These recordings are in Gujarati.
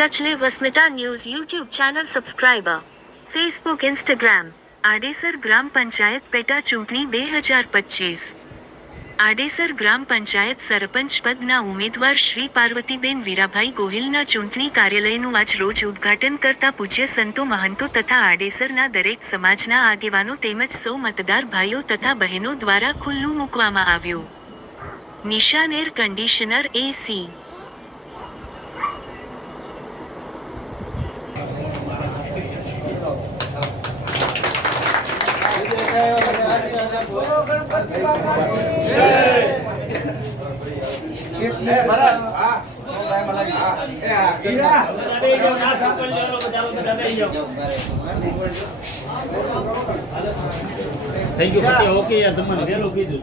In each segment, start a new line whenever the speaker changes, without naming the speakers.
ટચલે વસ્મિતા news YouTube channel subscriber Facebook Instagram Adesar ગ્રામ પંચાયત પેટા ચૂંટણી બે હજાર પચીસ આડેસર ગ્રામ પંચાયત સરપંચ પદના ઉમેદવાર શ્રી પાર્વતીબેન વીરાભાઈ ગોહિલના ચૂંટણી કાર્યાલયનું આજ રોજ ઉદ્ઘાટન કરતા પૂજ્ય સંતો મહંતો તથા આડેસરના દરેક સમાજના આગેવાનો તેમજ સૌ મતદાર ભાઈઓ તથા બહેનો દ્વારા ખુલ્લું મૂકવામાં આવ્યું નિશાન એર કન્ડિશનર એસી
થઈ ગયું ઓકે યાર તમને વેલો કીધું.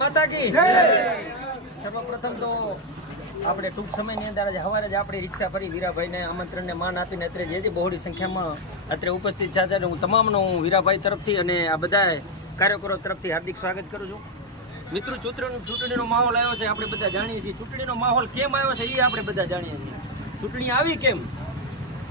માતા કી સર્વપ્રથમ તો આપણે ટૂંક સમયની અંદર આજે સવારે જ આપણી રિક્ષા ફરી વીરાભાઈને આમંત્રણને માન આપીને અત્રે જેથી બહોળી સંખ્યામાં અત્રે ઉપસ્થિત છે અને હું તમામનો હું વીરાભાઈ તરફથી અને આ બધા કાર્યકરો તરફથી હાર્દિક સ્વાગત કરું છું. મિત્રો ચૂંટણી ચૂંટણીનો માહોલ આવ્યો છે આપણે બધા જાણીએ છીએ. ચૂંટણીનો માહોલ કેમ આવ્યો છે એ આપણે બધા જાણીએ છીએ. ચૂંટણી આવી કેમ?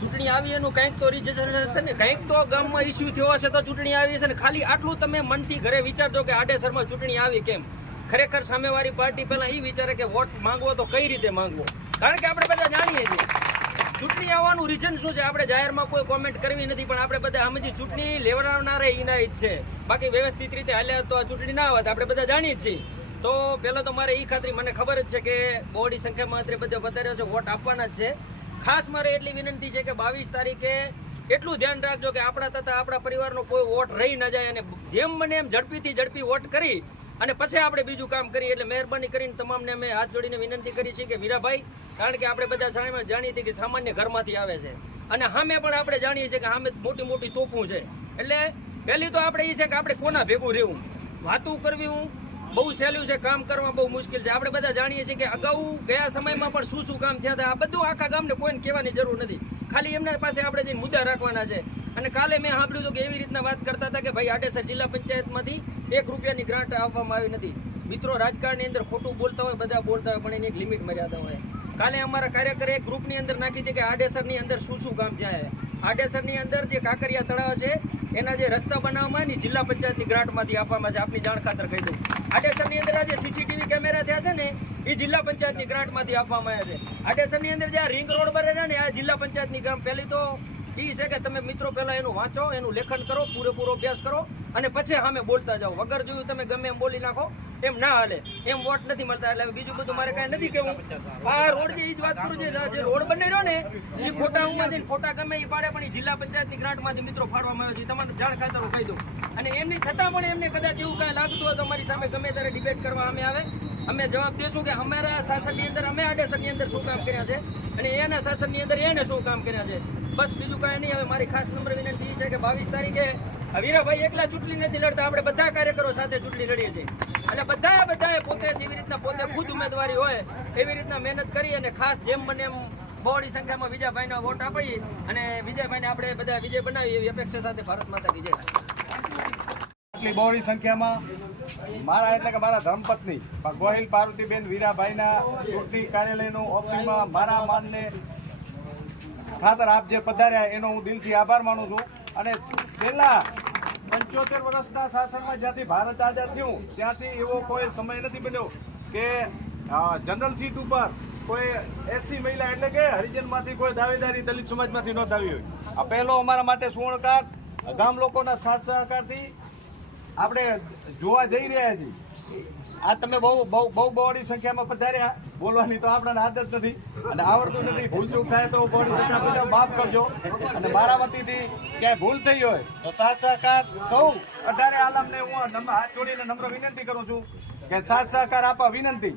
ચૂંટણી આવી એનું કંઈક તો રીઝન હશે ને? કંઈક તો ગામમાં ઇસ્યુ થયો હશે તો ચૂંટણી આવી હશે ને? ખાલી આટલું તમે મનથી ઘરે વિચારજો કે આડેસરમાં ચૂંટણી આવી કેમ? ખરેખર સામેવાળી પાર્ટી પહેલાં એ વિચારે કે વોટ માંગવો તો કઈ રીતે માંગવો? કારણ કે આપણે બધા જાણીએ છીએ. ચૂંટણી આવવાનું રીઝન શું છે? આપણે જાહેરમાં કોઈ કોમેન્ટ કરવી નથી, પણ આપણે બધા સમજી ચૂંટણી લેવડાવનારા એના જ છે. બાકી વ્યવસ્થિત રીતે હાલ્યા તો આ ચૂંટણી ના આવત આપણે બધા જાણીએ છીએ. તો પહેલાં તો મારે એ ખાતરી, મને ખબર જ છે કે બહોળી સંખ્યામાં અત્યારે બધા વધારે છે, વોટ આપવાના જ છે. ખાસ મારે એટલી વિનંતી છે કે બાવીસ તારીખે એટલું ધ્યાન રાખજો કે આપણા તથા આપણા પરિવારનો કોઈ વોટ રહી ન જાય અને જેમ મને એમ ઝડપીથી ઝડપી વોટ કરી અને પછી આપણે બીજું કામ કરીએ એટલે મહેરબાની કરીને તમામને અમે હાથ જોડીને વિનંતી કરી છે કે વીરાભાઈ કારણ કે આપણે બધા જાણીએ જાણીએ કે સામાન્ય ઘરમાંથી આવે છે. અને સામે પણ આપણે જાણીએ છીએ કે સામે મોટી મોટી તોપું છે. એટલે પહેલી તો આપણે એ છે કે આપણે કોના ભેગું રહેવું? વાતું કરવી હું? બહુ સહેલું છે, કામ કરવા બહુ મુશ્કેલ છે. આપણે બધા જાણીએ છીએ કે અગાઉ ગયા સમયમાં પણ શું શું કામ થયા હતા? આ બધું આખા ગામને કોઈને કહેવાની જરૂર નથી. ખાલી એમના પાસે આપણે જઈને મુદ્દા રાખવાના છે. અને કાલે મેં સાંભળ્યું હતું કે એવી રીતના વાત કરતા હતા કે ભાઈ આડેસર જિલ્લા પંચાયતમાંથી એક રૂપિયાની ગ્રાન્ટ આપવામાં આવી નથી. મિત્રો રાજકારણની અંદર ખોટું બોલતા હોય, બધા બોલતા હોય, પણ એની એક લિમિટ મર્યાદા હોય. કાલે અમારા કાર્યકરે એક ગ્રુપની અંદર નાખી હતી કે આડેસરની અંદર શું શું કામ થયા આડેસરની અંદર જે કાંકરિયા તળાવ છે, એના જે રસ્તા બનાવવામાં એની જિલ્લા પંચાયતની ગ્રાન્ટમાંથી આપવામાં છે. આપની જાણ ખાતર કહી દઉં. આડેસરની અંદર આ જે સીસીટીવી કેમેરા થયા છે ને, એ જિલ્લા પંચાયતની ગ્રાન્ટમાંથી આપવામાં આવ્યા છે. આડેસરની અંદર જે આ રિંગ રોડ બને ને, આ જિલ્લા પંચાયતની ગ્રામ પહેલી તો એ છે કે તમે મિત્રો પહેલા એનું વાંચો, એનું લેખન કરો, પૂરેપૂરો અભ્યાસ કરો અને પછી સામે બોલતા જાઓ. વગર જોયું તમે ગમે એમ બોલી નાખો. એમ ના હાલે. એમ વોટ નથી મળતા. એટલે બીજું બધું મારે કાંઈ નથી કેવું. આ રોડ જે એ જ વાત કરું છું રોડ બની રહ્યો ને એ ખોટા ઉમાં ખોટા ગમે એ પાડે, પણ એ જિલ્લા પંચાયતની ગ્રાન્ટમાંથી મિત્રો ફાળવામાં આવ્યો છે. તમારે જાણ ખાતર હું કહી દઉં. અને એમની છતાં પણ એમને કદાચ એવું કાંઈ લાગતું હોય તો અમારી સામે ગમે ત્યારે ડિબેટ કરવા અમે આવે. અમે જવાબ દેશું કે અમારા શાસનની અંદર, અમે આડેસરની અંદર શું કામ કર્યા છે? અને એના શાસનની અંદર એને શું કામ કર્યા છે? બસ બીજું કાંઈ નહીં. હવે મારી ખાસ નંબર વિનંતી છે કે બાવીસ તારીખે વીરાભાઈ એકલા ચૂંટણી નથી લડતા, આપણે બધા કાર્યકરો સાથે ચૂંટણી લડીએ છીએ. એટલે બધાએ બધાએ પોતે જેવી રીતના પોતે ખુદ ઉમેદવારી હોય, એવી રીતના મહેનત કરી અને ખાસ જેમ મને એમ બહોળી સંખ્યામાં વિજયભાઈનો વોટ આપી અને વિજયભાઈને આપણે બધા વિજય બનાવી એવી અપેક્ષા સાથે ભારત માતા વિજય
આટલી બહોળી સંખ્યામાં મારા એટલે કે મારા ધર્મપત્ની ગોહિલ પાર્વતીબેન વીરાભાઈના ચૂંટણી કાર્યાલયનું ઓપનિંગમાં મારા માનને ખાતર આપ જે પધાર્યા એનો હું દિલથી આભાર માનું છું અને છેલ્લા પંચોતેર વર્ષના શાસનમાં જ્યાંથી ભારત આઝાદ થયું, ત્યાંથી એવો કોઈ સમય નથી બન્યો કે જનરલ સીટ ઉપર કોઈ એસી મહિલા એટલે કે હરિજનમાંથી કોઈ દાવેદારી દલિત સમાજમાંથી નોંધાવી હોય. આ પહેલો અમારા માટે સુવર્ણકાર ગામ લોકોના સાથ સહકારથી આપણે જોવા જઈ રહ્યા છીએ. આ તમે બહુ બહુ બહુ બહોળી સંખ્યામાં પધાર્યા. બોલવાની તો આપણને આદત નથી અને આવડતું નથી. ભૂલ ચૂક થાય તો બહોળી સંખ્યા બધા માફ કરજો. અને મારા વતીથી ક્યાંય ભૂલ થઈ હોય તો સાથ સહકાર સૌ અઢારે આલમને હું હાથ જોડીને નમ્ર વિનંતી કરું છું કે સાથ સહકાર આપવા વિનંતી.